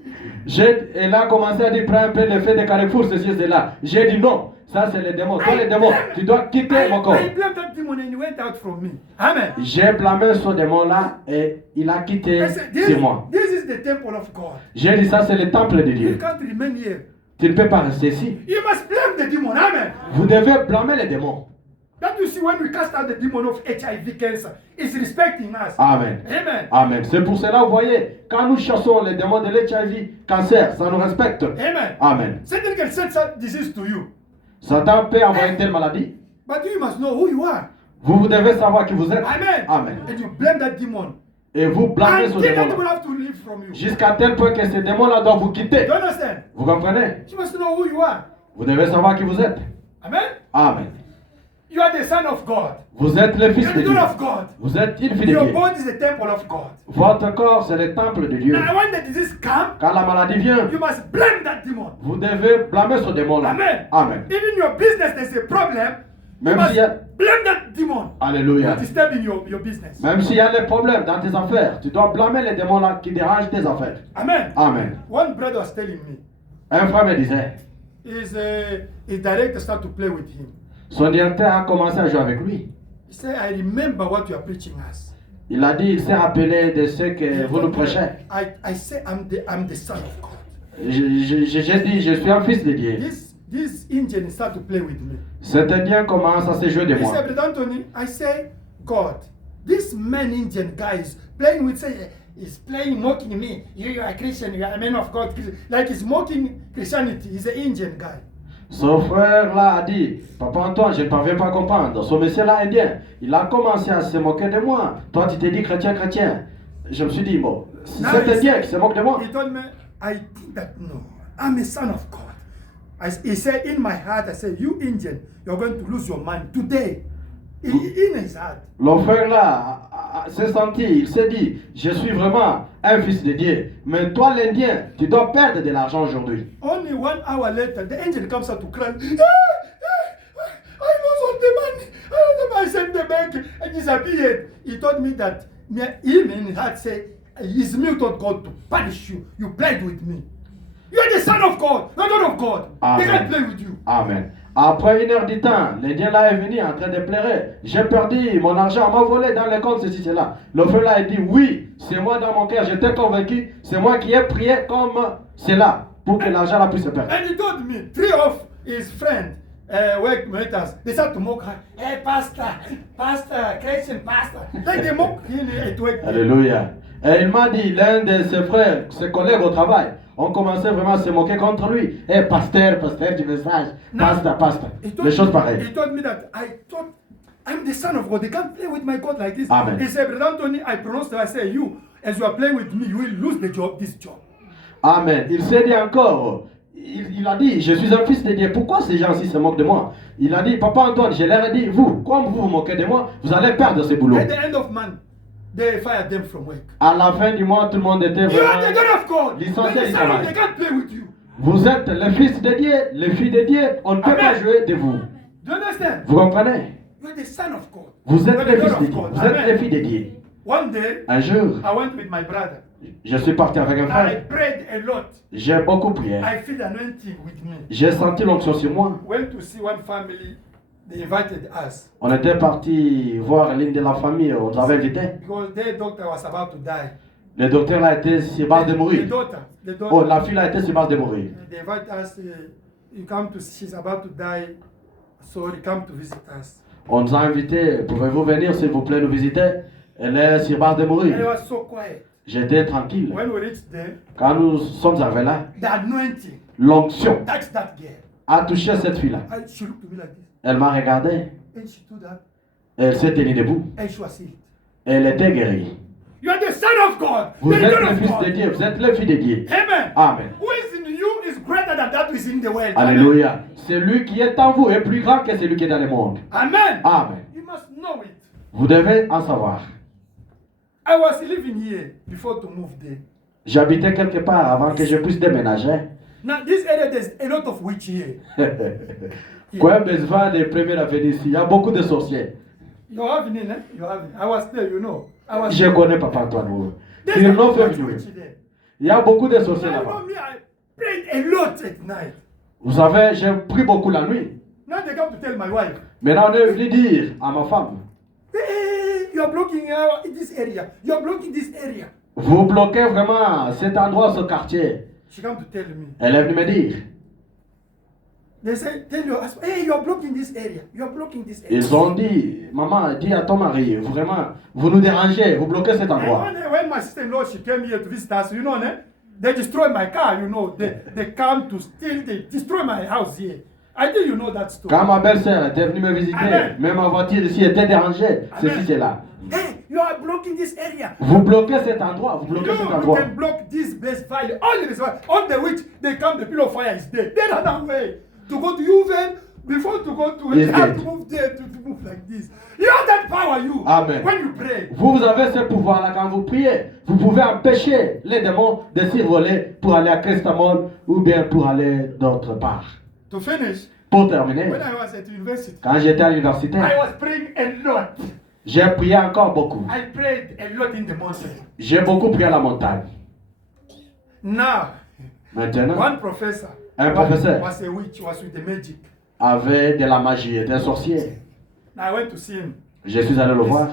Elle a commencé à dire, prends un peu l'effet de Carrefour, ceci, cela. J'ai dit non, ça c'est les démons. Toi les démons, tu dois quitter mon corps. I blamed that demon and he went out from me. Amen. J'ai blâmé ce démon-là et il a quitté I said, sur moi. this is the temple of God. J'ai dit ça c'est le temple de You Dieu. can't remain here. Tu ne peux pas rester ici. You must blame the demon. Amen. Vous devez blâmer les démons. That you see when we cast out the demon of HIV cancer, it's respecting us. Amen. Amen. Amen. C'est pour cela, vous voyez, quand nous chassons les démons de l'HIV, cancer, ça nous respecte. Amen. Amen. Satan can send that disease to you, Satan peut envoyer une telle maladie. but you must know who you are. Vous devez savoir qui vous êtes. Amen. Amen. And you blame that demon. Et vous blâmez ce Until that demon démon-là. have to leave from you. Jusqu'à tel point que ce démon-là doit vous quitter. You understand? Vous comprenez? You must know who you are. Vous devez savoir qui vous êtes. Amen. Amen. You are the son of God. Vous êtes le You fils are de the Dieu. daughter of God. Vous êtes une fille de Your Dieu. body is the temple of God. Votre corps, c'est le temple de Dieu. Now, when the disease comes, Quand la maladie vient, you must blame that demon. vous devez blâmer ce démon-là. Amen. Amen. Even your business, there's a problem. You Même must s'il y a... blame that demon. Alléluia. Disturbing your business. Même s'il y a des problèmes dans tes affaires, tu dois blâmer les démons-là qui dérangent tes affaires. Amen. Amen. One brother was telling me, Un frère me disait, his director started to play with him. son directeur a commencé à jouer avec lui. He said, I remember what you are preaching us. Il a dit, il s'est rappelé de ce que vous nous prêchez. I say I'm the son of God. J'ai dit, je suis un fils de Dieu. This Indian start to play with me. Cet Indien commence à se jouer de He moi. said, Brother Anthony, I say, God, this man Indian guy is playing with, say, he's playing, mocking me. You are a Christian, you are a man of God. Like he's mocking Christianity. He's an Indian guy. Son frère là a dit, Papa Antoine, je ne parviens pas à comprendre. Ce monsieur là indien, il a commencé à se moquer de moi. Toi, tu t'es dit chrétien, chrétien. Je me suis dit, bon, Now c'est he Indien said- qui se moque de moi. He told me, I think that no, I'm a son of God. He said, in my heart, I said, you Indian, you're going to lose your mind today. In his heart. Le frère là s'est senti, il s'est dit, je suis vraiment un fils de Dieu. Mais toi, l'Indien, tu dois perdre de l'argent aujourd'hui. Only 1 hour later, the angel comes out to cry. I lost all the money. I sent the bank and disappeared. He told me that him in his heart said, it's me who told God to punish you. You played with me. You are the son of God, the God of God. They Amen. can't play with you. Amen. Après 1 heure du temps, l'Indien là est venu en train de pleurer. J'ai perdu mon argent, on m'a volé dans les comptes, ceci, cela. Le frère là a dit, oui, c'est moi dans mon cœur, j'étais convaincu, c'est moi qui ai prié comme cela pour que l'argent là puisse se perdre. And he told me, 3 of his friends, workmates, they started to mock her. Hey, pastor, Christian pastor. Like they mock him at work. Alléluia. Et il m'a dit, l'un de ses frères, ses collègues au travail, ont commencé vraiment à se moquer contre lui. Eh, pasteur du message, pasteur. Des choses pareilles. He told me that I thought I'm the son of God. They can't play with my God like this. Amen. He said, Brother Anthony, I pronounced that I say, you, as you are playing with me, you will lose the job, this job. Amen. Il s'est dit encore, il a dit, je suis un fils de Dieu. Pourquoi ces gens-ci se moquent de moi? Il a dit, Papa Antoine, je leur ai dit, vous, comme vous vous moquez de moi, vous allez perdre ce boulot. At the end of month, they fired them from work. À la fin du mois, tout le monde était You are the vraiment... God of God. Licencié You're the du son of- travail. They can't play with you. Vous êtes le fils de Dieu, les filles de Dieu, on ne peut Amen. pas jouer de vous. Do you understand? Vous comprenez? You're the son of God. Vous êtes You're les the fils God de of Dieu, God. vous êtes les Amen. filles de Dieu. One day, Un jour, I went with my brother. je suis parti avec un I frère. prayed a lot. J'ai beaucoup prié. I feel anointing with me. J'ai senti l'onction sur moi. Went to see one family. They invited us On était parti voir l'une de la famille, on nous avait invités. because their doctor was about to die. Le docteur là était sur base de The mourir. daughter, Oh, la fille là était sur base de mourir. they invite us. You come to. She's about to die, so you come to visit us. On nous a invités, pouvez-vous venir s'il vous plaît nous visiter? Elle est sur base de And it mourir. was so quiet. J'étais tranquille. When we reached there, Quand nous sommes arrivés là, the anointing l'onction touched that girl. a touché cette fille là. She looked to me like this, Elle m'a regardé, and she stood up, elle s'est tenue debout. and she was healed. Elle était guérie. You are the son of God. Vous the êtes God le of fils God. de Dieu, vous êtes le fils de Dieu. Amen. Amen. Who is in you is greater than that who is in the world. Alléluia. Celui qui est en vous est plus grand que celui qui est dans le monde. Amen. Amen. You must know it. Vous devez en savoir. I was living here before to move there. J'habitais quelque part avant que je puisse déménager. Now this area there's a lot of witch here. Quand besoin de première avenue ici, il y a beaucoup de sorciers. You have it, eh? You have it. I was there, you know. I was Je connais Papa Antoine. There's Ils a l'ont lot fait of venir. witch there. Il y a beaucoup de Now, sorciers you là-bas. know me, I prayed a lot at night. Vous savez, j'ai pris beaucoup la nuit. Now they come to tell my wife, Maintenant, on est venu dire à ma femme, hey, you are blocking this area. You are blocking this area. vous bloquez vraiment cet endroit, ce quartier. She come to tell me. Elle est venue me dire. They say, tell your husband, hey, you are blocking this area. You are blocking this area. Ils ont dit, maman, dis à ton mari, vraiment, vous nous dérangez, vous bloquez cet And endroit. when my sister-in-law, she came here to visit us, you know, they destroyed my car, you know. They come to steal, they destroy my house here. I think you know that story. Quand ma belle-sœur était venue me visiter, Amen. même ma voiture ici était dérangée. Amen. Ceci, c'est là. Hey, you are blocking this area. Vous bloquez cet endroit, vous bloquez cet You endroit. can block this base fire. All this fire, all the witch, they come, the pillar of fire is there. They run away. To go to Uven, before to go to, Yes, you have yes. to move there to move like this. You have that power, you. Amen. When you pray. Vous avez ce pouvoir-là quand vous priez. Vous pouvez empêcher les démons de s'envoler pour aller à Crestamon ou bien pour aller d'autre part. To finish, Pour terminer, when I was at university, quand j'étais à l'université, I was praying a lot. j'ai prié encore beaucoup. I prayed a lot in the mountain. J'ai beaucoup prié à la montagne. Now, Maintenant, one professor un professeur was a witch, was with the magic. avait de la magie, était un sorcier. Now I went to see him. Je suis allé le voir.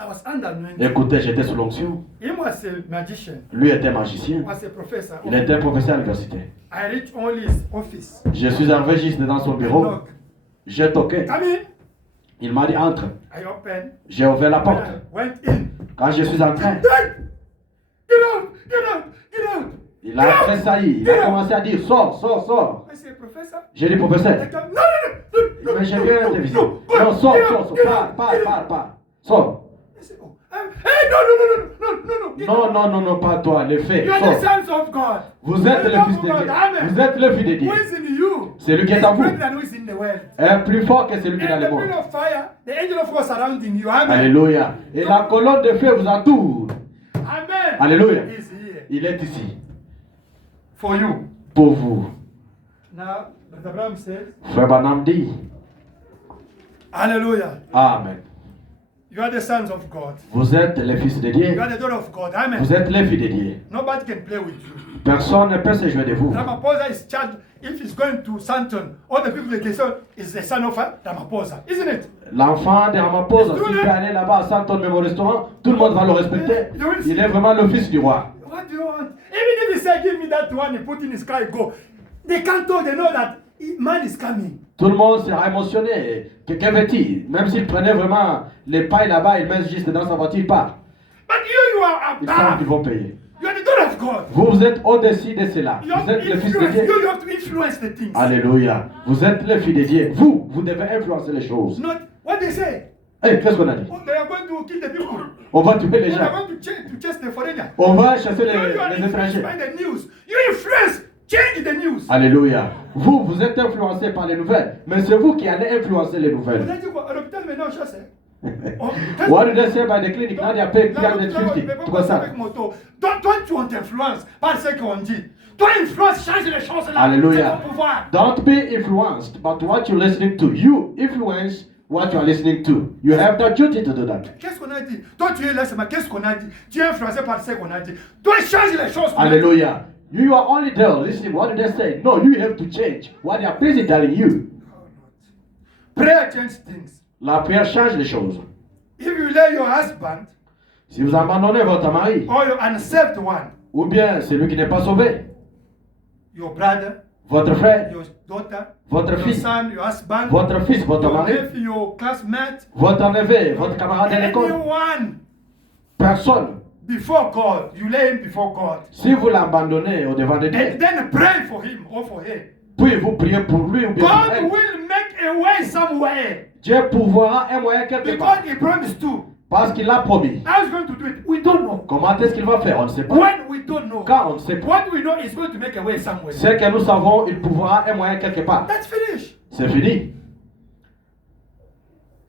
I was under anointing. Écoutez, j'étais sous l'onction. He was a magician. Lui était magicien. He was a professor. Il était professeur à l'université. I reached only his office. Je suis arrivé juste dans son I bureau. knocked. J'ai toqué. Come in. Il m'a dit entre. I opened. J'ai ouvert la When porte. I went in. Quand je suis entré, Get out! Get out! Get out! il a tressailli. Il a commencé à dire sors, sors, sors. I said, Professor. J'ai dit professeur, I come. No. mais je viens te visiter. Non, sors, sors, sors. Parle. Sors. I said, oh. Hey, no. Get out. Non, pas toi, les faits. You are the Sors. sons of God. Vous êtes le fils de Dieu. Vous êtes le fils de Dieu. Who is in you? C'est lui qui est en vous. Greater than who is in the world. Est plus fort que celui qui est dans And le the monde. pillar of fire, the angel of God surrounding you. Amen. Alléluia. Et la colonne de feu vous entoure. Amen. Alléluia. He's here Il est ici. for you. Pour vous. Now, Brother Abraham says, Frère Branham dit. Hallelujah. Amen. You are the sons of God. Vous êtes les fils de Dieu. You are the daughter of God. Amen. Vous êtes les filles de Dieu. Nobody can play with you. Personne ne peut se jouer de vous. Ramaphosa is charged. If he's going to Santon, all the people they say is the son of Ramaphosa, isn't it? L'enfant de Ramaphosa, s'il peut aller là-bas à Santon, même au restaurant, tout le monde va le respecter. Il est vraiment le fils du roi. What do you want? Even if he say, give me that one, he put in his car, he go. They can't talk, they know that man is coming. Tout le monde sera émotionné. Quelqu'un veut-il, même s'il prenait vraiment les pailles là-bas, il met juste dans sa voiture, il part. But you are Ils savent above. qu'ils vont payer. You are the daughter of God. Vous êtes au-dessus de cela. You have Vous to êtes le fils de influence. Dieu. You have to influence the things. Alléluia. Vous êtes le fils de Dieu. Vous devez influencer les choses. Not what they say. Hey, qu'est-ce qu'on a dit? Oh, they are going to kill the people. On va tuer les They are gens. going to chase the foreigners. On va chasser You are les influenced étrangers. by the news. You influence. Change the news. Alléluia. Vous êtes influencé par les nouvelles. Mais c'est vous qui allez influencer les On nouvelles. a dit quoi? À l'hôpital maintenant, je sais. What did they say by the clinic? Now they are paying 350. Tu vois ça? Toi, tu on t'influence par ce qu'on dit. Toi, influence, change les choses là. Alléluia. C'est ton pouvoir. Don't be influenced by what you're listening to. You influence what you are listening to. You have the duty to do that. Qu'est-ce qu'on a dit? Toi, tu es là, c'est ma. Qu'est-ce qu'on a dit? Tu es influencé par ce qu'on a dit. Toi, change les choses. Hallelujah. You are only there listening. What did they say? No, you have to change what they are busy telling you. Prayer change things. La prière change les choses. If you lay your husband Si vous abandonnez votre mari, or your unsaved one, ou bien celui qui n'est pas sauvé, your brother, votre frère, your daughter, votre your fils, son, your husband, votre fils, votre your mari, nephew, your classmate, votre neveu, votre camarade de l'école, anyone personne. before God, you lay him before God. Si vous l'abandonnez au devant de Dieu, And then pray for him or for her. puis vous priez pour lui ou bien pour God elle, will make a way somewhere Dieu pourvoira un moyen quelque part. because He promised to. Parce qu'il l'a promis. How is going to do it? We don't know. Comment est-ce qu'il va faire? On ne sait pas. When we don't know, Quand on ne sait pas. what we know is going to make a way somewhere. Ce que nous savons, il pourra un moyen quelque part. That's finished. C'est fini.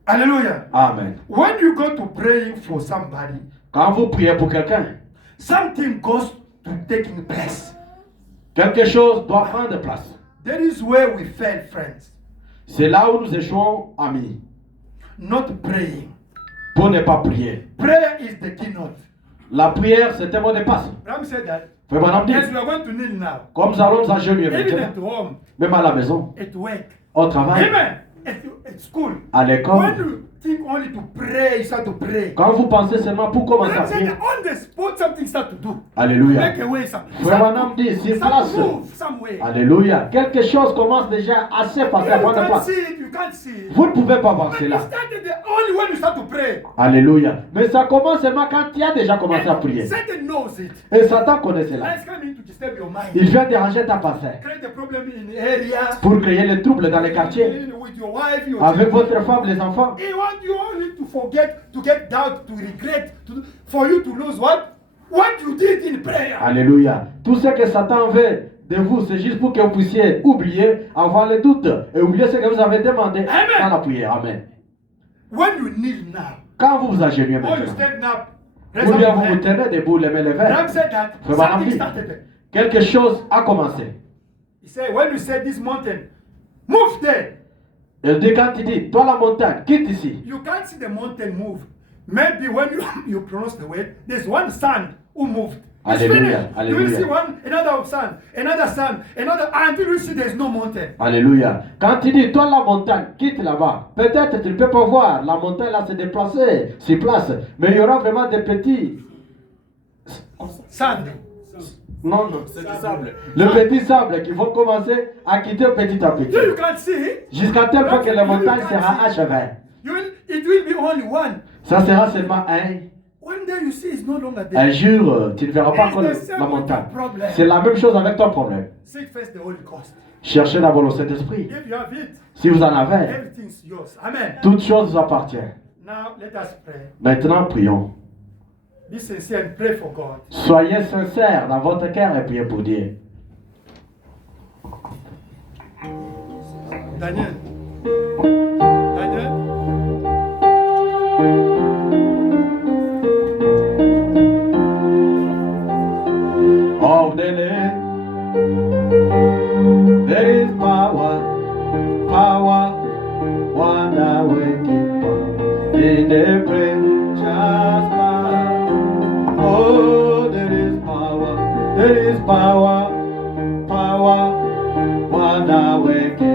Hallelujah. Amen. When you go to praying for somebody, Quand vous priez pour quelqu'un, something goes to taking place. quelque chose doit prendre place. That is where we fail, friends. C'est là où nous échouons, amis, Not praying. pour ne pas prier. Prayer is the keynote. La prière, c'est un mot de passe. Ram said that. Frère Branham dit, Yes, we are going to kneel now. comme nous allons nous agenouiller Even maintenant, at home, même à la maison, at work, au travail, amen. At school. à When l'école, you think only to pray, you start to pray. quand vous pensez seulement pour commencer à Ram said prier, that on the spot, something start to do. alléluia. Make a way, something. Frère Branham dit, sur place, Move somewhere. alléluia, quelque chose commence déjà à se passer à You prendre can't place. see it, you can't see it. Vous ne pouvez pas voir But you cela. started the only when you start to pray. Alléluia. Mais ça commence seulement quand tu as déjà commencé à prier. Satan knows it. Et Satan connaît cela. It's coming to disturb your mind. Il vient déranger ta pensée Create a problem in the area. pour créer les troubles dans les quartiers, With your wife, your avec children. votre femme, les enfants. He wants you only to forget, to get doubt, to regret, for you to lose what you did in prayer. Alléluia. Tout ce que Satan veut de vous, c'est juste pour que vous puissiez oublier, avoir les doutes et oublier ce que vous avez demandé Amen. dans la prière. Amen. When you kneel now, Quand vous vous agenouillez or you maintenant, stand up, raise ou up bien your vous vous hand. tenez debout, les mains levées, Ram said that Frère Branham something dit, started. quelque chose a commencé. He said, when you say this mountain, move there. Il dit quand il dit, toi la montagne, quitte ici. You can't see the mountain move. Maybe when you pronounce the word, there's one son who moved. It's Alléluia, finished. You will see alléluia. another sun, until you see there's no mountain. Alléluia. Quand il dit, toi la montagne, quitte là-bas. Peut-être tu ne peux pas voir la montagne là se déplacer, s'y place. Mais il y aura vraiment des petits. Sand. Non, non. C'est du sable. Le petit sable qui vont commencer à quitter petit à petit. You can see. Jusqu'à tel point que la montagne sera achevée. It will be only one. Ça sera seulement un. One day you see it's no longer Un there. jour, tu ne verras pas It's encore the same la with montagne. your problem. C'est la même chose avec ton problème. Seek first the Holy Ghost. Cherchez d'abord le Saint-Esprit. If you have it, Si vous en avez, everything's yours. Amen. toute chose vous appartient. Now let us pray. Maintenant, prions. Be sincere and pray for God. Soyez sincères dans votre cœur et priez pour Dieu. Daniel. Daniel. Of the land, there is power, wonder waking power in the precious blood. Oh, there is power, wonder waking